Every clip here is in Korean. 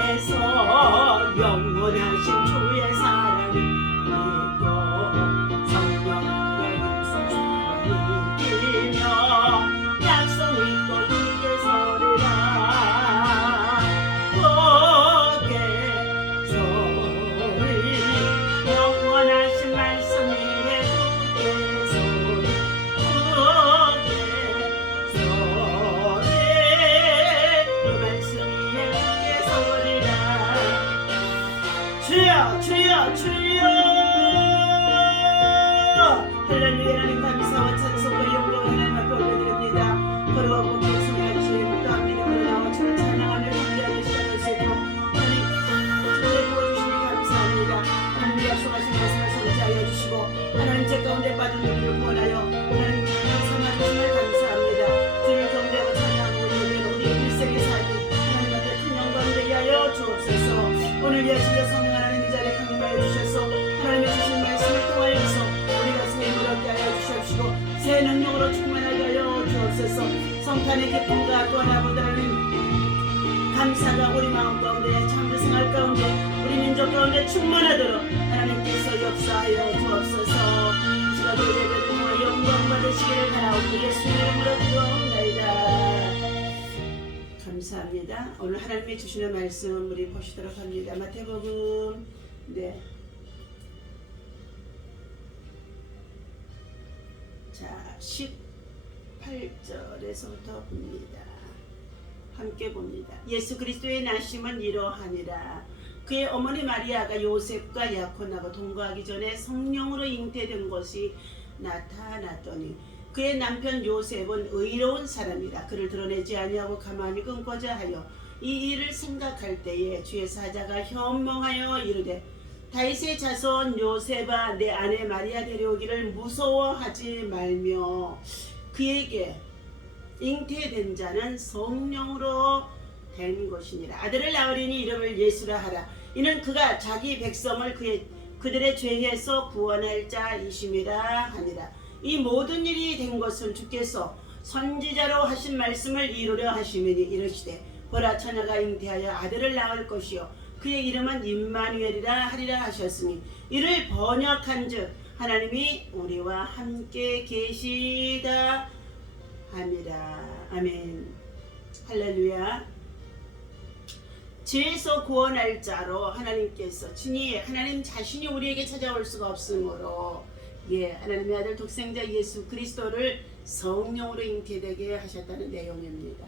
속에서 영원하신 주의 사랑이 있고 성령의 힘쓰심을 이기며 약속 믿고 굳게 서리라. 굳게 서리 영원하신 말씀 위에 굳게 서리 굳게 서리 그 말씀 위에 굳게 서리라. 주여 주여 주여 할렐루야. 하나님 감사와 찬송과 영광 하나님 앞에 올려드립니다. 걸어오고 계시는 주님 또한 믿음으로 나와 주를 찬양하며 경배하며 시작할 수 있도록 하나님 주의 부어주시니 감사합니다. 하나님 약속하신 말씀을 성취하여 주시고 하나님 제 가운데 빠진 우리를 구원하여 하나님 삼아주심을 감사합니다. 주를 경배하고 찬양하고 예배로 우리 일생의 삶이 하나님 앞에 큰 영광 되게 하여 주옵소서. 오늘 예수의 성령 하나님 이 자리에 강림하여 주셔서 하나님의 주신 말씀을 통하여서 우리 가슴에 무럽게 하여 주시옵시고 새 능력으로 충만하게 하여 주옵소서. 성탄의 기쁨과 또한 아버지 하나님 감사가 우리 마음 가운데 참된 생활 가운데 우리 민족 가운데 충만하도록 하나님께서 역사하여 주옵소서. 이 시간 예배를 통하여 영광 받으시기를 바라옵고 예수 이름으로 기도하옵나이다. 감사합니다. 오늘 하나님이 주시는 말씀 우리 보시도록 합니다. 마태복음 자 18절에서부터 봅니다. 함께 봅니다. 예수 그리스도의 나심은 이러하니라. 그의 어머니 마리아가 요셉과 야콘하고 동거하기 전에 성령으로 잉태된 것이 나타났더니 그의 남편 요셉은 의로운 사람이라 그를 드러내지 아니하고 가만히 끊고자 하여 이 일을 생각할 때에 주의 사자가 현몽하여 이르되 다윗의 자손 요셉아 내 아내 마리아 데려오기를 무서워하지 말며 그에게 잉태된 자는 성령으로 된 것이니라. 아들을 낳으리니 이름을 예수라 하라. 이는 그가 자기 백성을 그들의 죄에서 구원할 자이심이라 하니라. 이 모든 일이 된 것은 주께서 선지자로 하신 말씀을 이루려 하심이니 이르시되 보라 처녀가 잉태하여 아들을 낳을 것이요 그의 이름은 임마누엘이라 하리라 하셨으니 이를 번역한즉 하나님이 우리와 함께 계시다 함이라. 아멘. 할렐루야. 죄에서 구원할 자로 하나님께서 친히 하나님 자신이 우리에게 찾아올 수가 없으므로 하나님의 아들 독생자 예수 그리스도를 성령으로 잉태되게 하셨다는 내용입니다.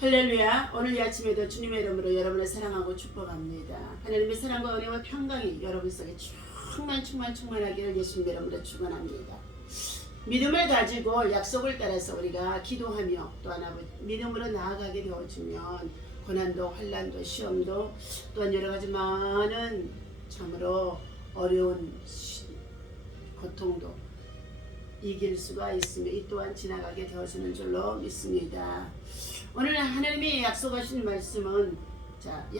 할렐루야. 오늘 이 아침에도 주님의 이름으로 여러분을 사랑하고 축복합니다. 하나님의 사랑과 은혜와 평강이 여러분 속에 충만하기를 예수님의 이름으로 축원합니다. 믿음을 가지고 약속을 따라서 우리가 기도하며 또 하나 믿음으로 나아가게 되어주면 고난도 환난도 시험도 또한 여러 가지 많은 참으로 어려운 고통도 이길 수가 있으며 이 또한 지나가게 되어지는 줄로 믿습니다. 오늘 하나님이 약속하신 말씀은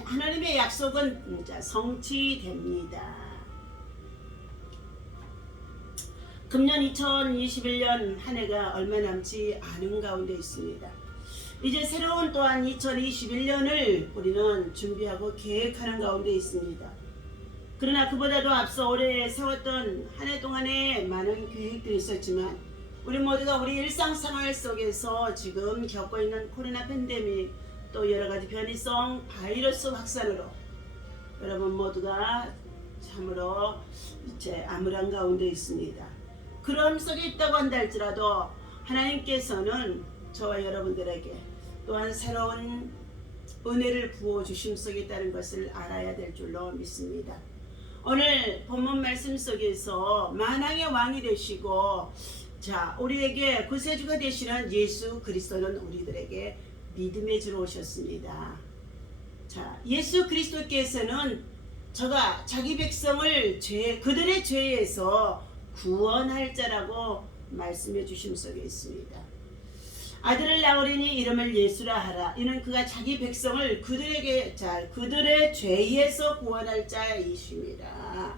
하나님의 약속은 성취됩니다. 금년 2021년 한 해가 얼마 남지 않은 가운데 있습니다. 이제 새로운 또한 2021년을 우리는 준비하고 계획하는 가운데 있습니다. 그러나 그보다도 앞서 올해 세웠던 한 해 동안에 많은 계획들이 있었지만 우리 모두가 우리 일상생활 속에서 지금 겪고 있는 코로나 팬데믹 또 여러가지 변이성 바이러스 확산으로 여러분 모두가 참으로 이제 암울한 가운데 있습니다. 그런 속에 있다고 한다 할지라도 하나님께서는 저와 여러분들에게 또한 새로운 은혜를 부어주심 속에 있다는 것을 알아야 될 줄로 믿습니다. 오늘 본문 말씀 속에서 만왕의 왕이 되시고 우리에게 구세주가 되시는 예수 그리스도는 우리들에게 믿음의 주로 오셨습니다. 예수 그리스도께서는 저가 자기 백성을 그들의 죄에서 구원할 자라고 말씀해 주심 속에 있습니다. 아들을 낳으리니 이름을 예수라 하라. 이는 그가 자기 백성을 그들의 죄에서 구원할 자이심이라.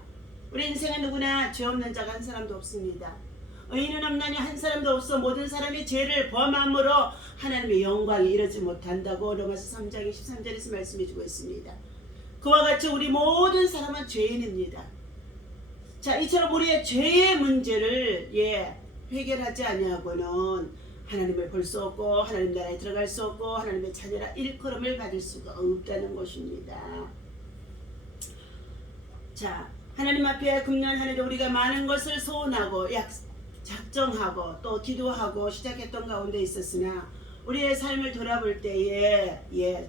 우리 인생은 누구나 죄 없는 자가 한 사람도 없습니다. 의인은 없나니 한 사람도 없어 모든 사람이 죄를 범함으로 하나님의 영광이 이르지 못한다고 로마서 3장 23절에서 말씀해 주고 있습니다. 그와 같이 우리 모든 사람은 죄인입니다. 자, 이처럼 우리의 죄의 문제를 해결하지 아니하고는 하나님을 볼 수 없고 하나님 나라에 들어갈 수 없고 하나님의 자녀라 일컬음을 받을 수가 없다는 것입니다. 자, 하나님 앞에 금년 한 해도 우리가 많은 것을 소원하고 작정하고 또 기도하고 시작했던 가운데 있었으나 우리의 삶을 돌아볼 때에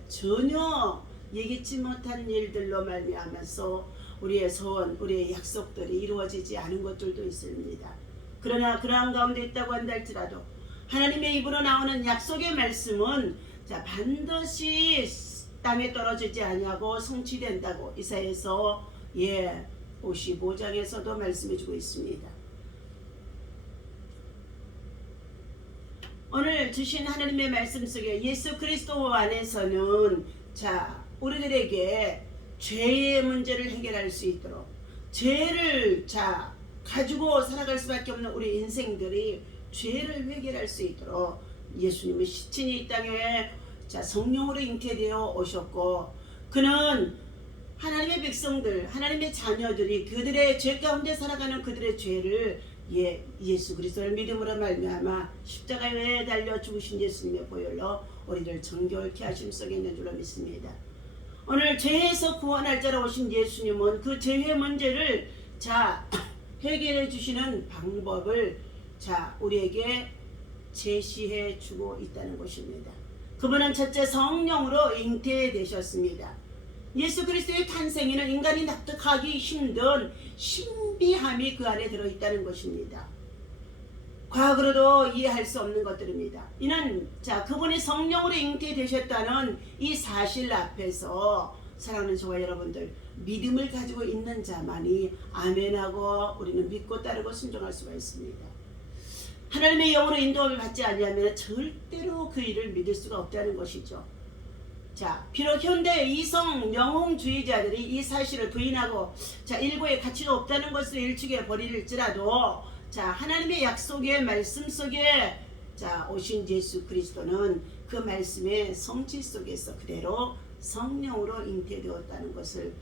전혀 예기치 못한 일들로 말미암아서 우리의 소원, 우리의 약속들이 이루어지지 않은 것들도 있습니다. 그러나 그러한 가운데 있다고 한다 할지라도 하나님의 입으로 나오는 약속의 말씀은 반드시 땅에 떨어지지 아니하고 성취된다고 이사야서 55장에서도 말씀해주고 있습니다. 오늘 주신 하나님의 말씀 속에 예수 그리스도 안에서는 우리들에게 죄의 문제를 해결할 수 있도록 죄를 가지고 살아갈 수밖에 없는 우리 인생들이 죄를 해결할 수 있도록 예수님의 친히 이 땅에 성령으로 잉태되어 오셨고 그는 하나님의 백성들, 하나님의 자녀들이 그들의 죄 가운데 살아가는 그들의 죄를 예수 그리스도를 믿음으로 말미암아 십자가에 달려 죽으신 예수님의 보혈로 우리를 정결케 하심 속에 있는 줄로 믿습니다. 오늘 죄에서 구원할 자로 오신 예수님은 그 죄의 문제를 해결해 주시는 방법을 우리에게 제시해 주고 있다는 것입니다. 그분은 첫째 성령으로 잉태되셨습니다. 예수 그리스도의 탄생에는 인간이 납득하기 힘든 신비함이 그 안에 들어있다는 것입니다. 과거로도 이해할 수 없는 것들입니다. 이는 그분이 성령으로 잉태되셨다는 이 사실 앞에서 사랑하는 저와 여러분들 믿음을 가지고 있는 자만이 아멘하고 우리는 믿고 따르고 순종할 수가 있습니다. 하나님의 영으로 인도함을 받지 아니하면 절대로 그 일을 믿을 수가 없다는 것이죠. 비록 현대 이성 영웅주의자들이 이 사실을 부인하고 일고의 가치가 없다는 것을 일축해 버릴지라도 하나님의 약속의 말씀 속에 오신 예수 그리스도는 그 말씀의 성취 속에서 그대로 성령으로 잉태되었다는 것을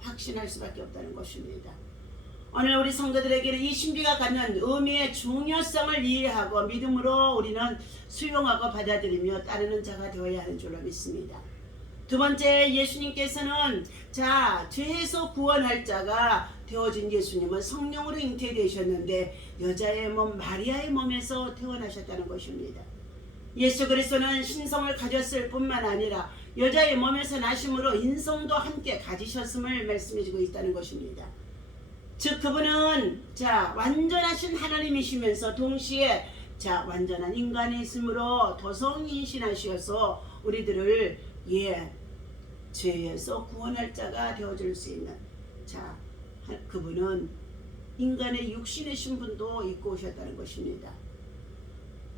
확신할 수밖에 없다는 것입니다. 오늘 우리 성도들에게는 이 신비가 갖는 의미의 중요성을 이해하고 믿음으로 우리는 수용하고 받아들이며 따르는 자가 되어야 하는 줄로 믿습니다. 두 번째, 예수님께서는 죄에서 구원할 자가 되어진 예수님은 성령으로 잉태되셨는데 여자의 몸 마리아의 몸에서 태어나셨다는 것입니다. 예수 그리스도는 신성을 가졌을 뿐만 아니라 여자의 몸에서 나심으로 인성도 함께 가지셨음을 말씀해주고 있다는 것입니다. 즉 그분은 완전하신 하나님이시면서 동시에 완전한 인간이심으로 도성인신하셔서 우리들을 죄에서 구원할 자가 되어줄 수 있는 그분은 인간의 육신의 신분도 입고 오셨다는 것입니다.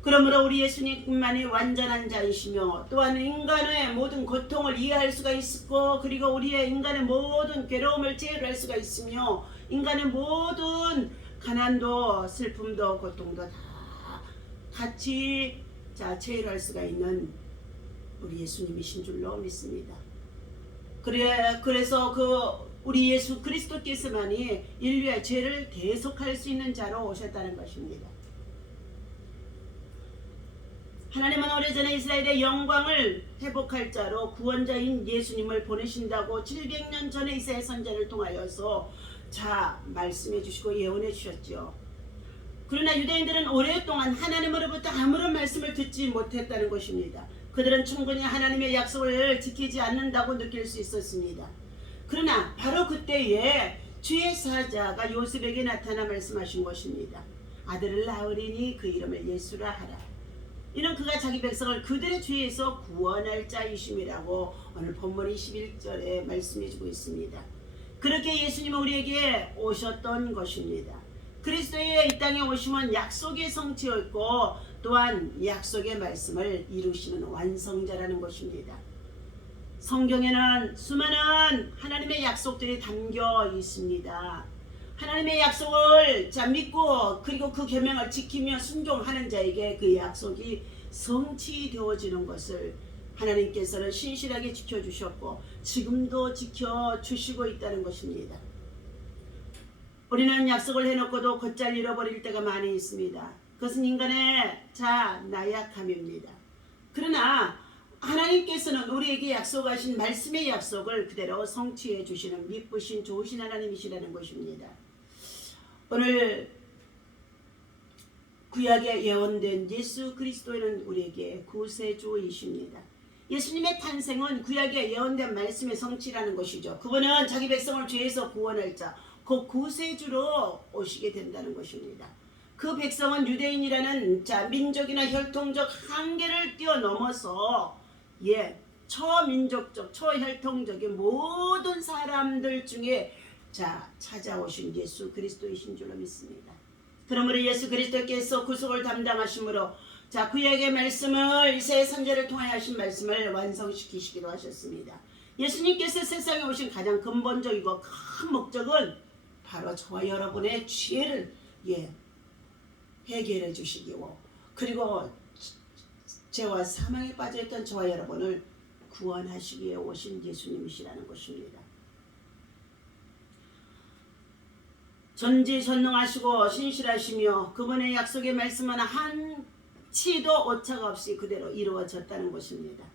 그러므로 우리 예수님만이 완전한 자이시며 또한 인간의 모든 고통을 이해할 수가 있고 그리고 우리의 인간의 모든 괴로움을 제어할 수가 있으며 인간의 모든 가난도 슬픔도 고통도 다 같이 제어할 수가 있는 우리 예수님이신 줄로 믿습니다. 그래서 우리 예수 그리스도께서만이 인류의 죄를 대속할 수 있는 자로 오셨다는 것입니다. 하나님은 오래전에 이스라엘의 영광을 회복할 자로 구원자인 예수님을 보내신다고 700년 전에 이사야 선지자를 통하여서 말씀해 주시고 예언해 주셨죠. 그러나 유대인들은 오랫동안 하나님으로부터 아무런 말씀을 듣지 못했다는 것입니다. 그들은 충분히 하나님의 약속을 지키지 않는다고 느낄 수 있었습니다. 그러나 바로 그때에 주의 사자가 요셉에게 나타나 말씀하신 것입니다. 아들을 낳으리니 그 이름을 예수라 하라. 이는 그가 자기 백성을 그들의 죄에서 구원할 자이심이라고 오늘 본문 21절에 말씀해주고 있습니다. 그렇게 예수님은 우리에게 오셨던 것입니다. 그리스도의 이 땅에 오심은 약속의 성취였고 또한 약속의 말씀을 이루시는 완성자라는 것입니다. 성경에는 수많은 하나님의 약속들이 담겨 있습니다. 하나님의 약속을 믿고 그리고 그 계명을 지키며 순종하는 자에게 그 약속이 성취되어지는 것을 하나님께서는 신실하게 지켜주셨고 지금도 지켜주시고 있다는 것입니다. 우리는 약속을 해놓고도 곧잘 잃어버릴 때가 많이 있습니다. 그것은 인간의 나약함입니다. 그러나 하나님께서는 우리에게 약속하신 말씀의 약속을 그대로 성취해 주시는 미쁘신 좋으신 하나님이시라는 것입니다. 오늘 구약에 예언된 예수 그리스도는 우리에게 구세주이십니다. 예수님의 탄생은 구약에 예언된 말씀의 성취라는 것이죠. 그분은 자기 백성을 죄에서 구원할 자, 그 구세주로 오시게 된다는 것입니다. 그 백성은 유대인이라는 민족이나 혈통적 한계를 뛰어넘어서 초민족적, 초혈통적인 모든 사람들 중에 찾아오신 예수 그리스도이신 줄로 믿습니다. 그러므로 예수 그리스도께서 구속을 담당하심으로 구약의 말씀을 이사야 선지자를 통하여 하신 말씀을 완성시키시기로 하셨습니다. 예수님께서 세상에 오신 가장 근본적이고 큰 목적은 바로 저와 여러분의 죄를 해결해 주시기고 그리고 죄와 사망에 빠져있던 저와 여러분을 구원하시기 위해 오신 예수님이시라는 것입니다. 전지전능하시고 신실하시며 그분의 약속의 말씀은 한치도 오차가 없이 그대로 이루어졌다는 것입니다.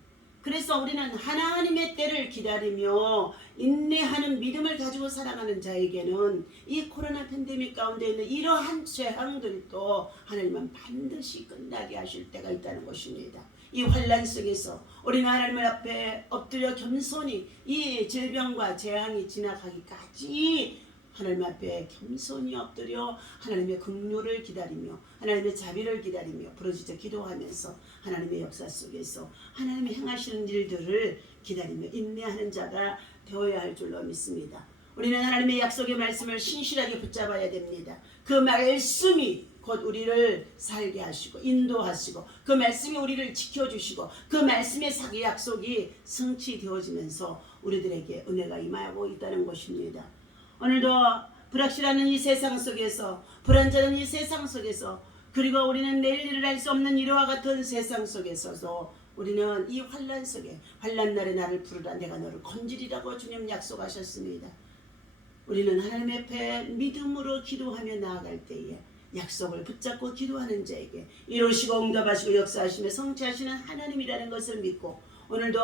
그래서 우리는 하나님의 때를 기다리며 인내하는 믿음을 가지고 살아가는 자에게는 이 코로나 팬데믹 가운데 있는 이러한 재앙들도 하나님은 반드시 끝나게 하실 때가 있다는 것입니다. 이 환난 속에서 우리는 하나님 앞에 엎드려 겸손히 이 질병과 재앙이 지나가기까지 하나님 앞에 겸손히 엎드려 하나님의 긍휼을 기다리며 하나님의 자비를 기다리며 부르짖어 기도하면서 하나님의 역사 속에서 하나님이 행하시는 일들을 기다리며 인내하는 자가 되어야 할 줄로 믿습니다. 우리는 하나님의 약속의 말씀을 신실하게 붙잡아야 됩니다. 그 말씀이 곧 우리를 살게 하시고 인도하시고 그 말씀이 우리를 지켜주시고 그 말씀의 사기 약속이 성취되어지면서 우리들에게 은혜가 임하고 있다는 것입니다. 오늘도 불확실한 이 세상 속에서 불안정한 이 세상 속에서 그리고 우리는 내일 일을 알 수 없는 이와 같은 세상 속에서도 우리는 이 환난 속에 환난 날에 나를 부르라 내가 너를 건지리라고 주님 약속하셨습니다. 우리는 하나님 앞에 믿음으로 기도하며 나아갈 때에 약속을 붙잡고 기도하는 자에게 이루시고 응답하시고 역사하시며 성취하시는 하나님이라는 것을 믿고 오늘도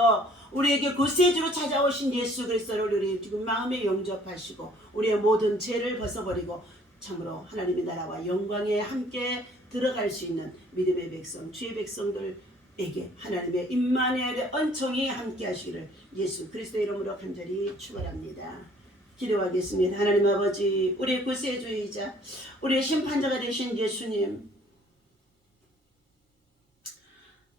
우리에게 구세주로 찾아오신 예수 그리스도를 우리 지금 마음에 영접하시고 우리의 모든 죄를 벗어버리고 참으로 하나님의 나라와 영광에 함께 들어갈 수 있는 믿음의 백성, 주의 백성들에게 하나님의 임마누엘의 은총이 함께 하시기를 예수 그리스도의 이름으로 간절히 축원합니다. 기도하겠습니다. 하나님 아버지, 우리의 구세주이자 우리의 심판자가 되신 예수님,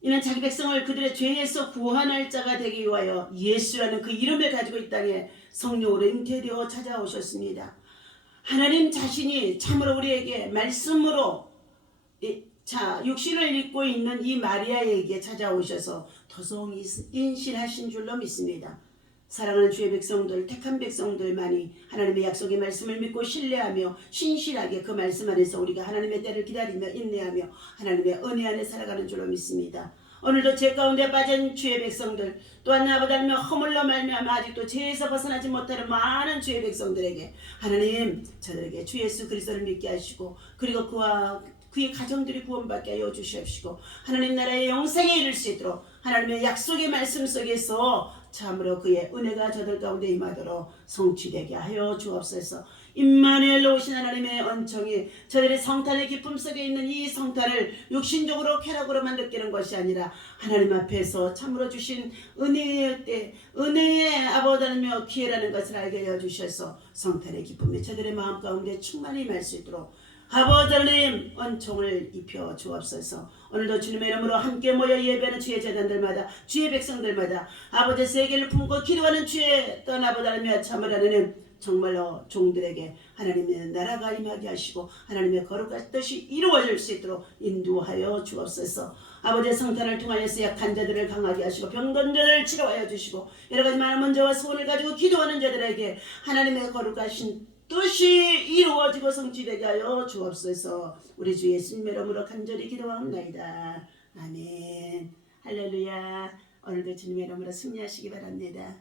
이는 자기 백성을 그들의 죄에서 구원할 자가 되기 위하여 예수라는 그 이름을 가지고 이 땅에 성령으로 잉태되어 찾아오셨습니다. 하나님 자신이 참으로 우리에게 말씀으로 육신을 입고 있는 이 마리아에게 찾아오셔서 더더욱 인신하신 줄로 믿습니다. 사랑하는 주의 백성들, 택한 백성들만이 하나님의 약속의 말씀을 믿고 신뢰하며 신실하게 그 말씀 안에서 우리가 하나님의 때를 기다리며 인내하며 하나님의 은혜 안에 살아가는 줄로 믿습니다. 오늘도 죄 가운데 빠진 주의 백성들, 또한 나보다 허물로 말미암아 아직도 죄에서 벗어나지 못하는 많은 주의 백성들에게 하나님 저들에게 주 예수 그리스도를 믿게 하시고 그리고 그와 그의 가정들이 구원받게 하여 주시옵시고 하나님 나라의 영생에 이를 수 있도록 하나님의 약속의 말씀 속에서 참으로 그의 은혜가 저들 가운데 임하도록 성취되게 하여 주옵소서. 임마누엘로 오신 하나님의 은총이 저들의 성탄의 기쁨 속에 있는 이 성탄을 육신적으로 쾌락으로만 느끼는 것이 아니라 하나님 앞에서 참으로 주신 은혜의 때 은혜의 아버지라며 기회라는 것을 알게 하여 주셔서 성탄의 기쁨이 저들의 마음 가운데 충만히 임할 수 있도록 아버지 하나님 은총을 입혀 주옵소서. 오늘도 주님의 이름으로 함께 모여 예배하는 주의 제단들마다 주의 백성들마다 아버지 세계를 품고 기도하는 주의 떠나보다라며 참으로 하나님 정말로 종들에게 하나님의 나라가 임하게 하시고 하나님의 거룩한 뜻이 이루어질 수 있도록 인도하여 주옵소서. 아버지의 성탄을 통하여서 약한 자들을 강하게 하시고 병든 자들을 치료하여 주시고 여러가지 많은 문제와 소원을 가지고 기도하는 자들에게 하나님의 거룩하신 뜻이 이루어지고 성취되게 하여 주옵소서. 우리 주 예수님의 이름으로 간절히 기도하옵나이다. 아멘. 할렐루야. 오늘도 주님의 이름으로 승리하시기 바랍니다.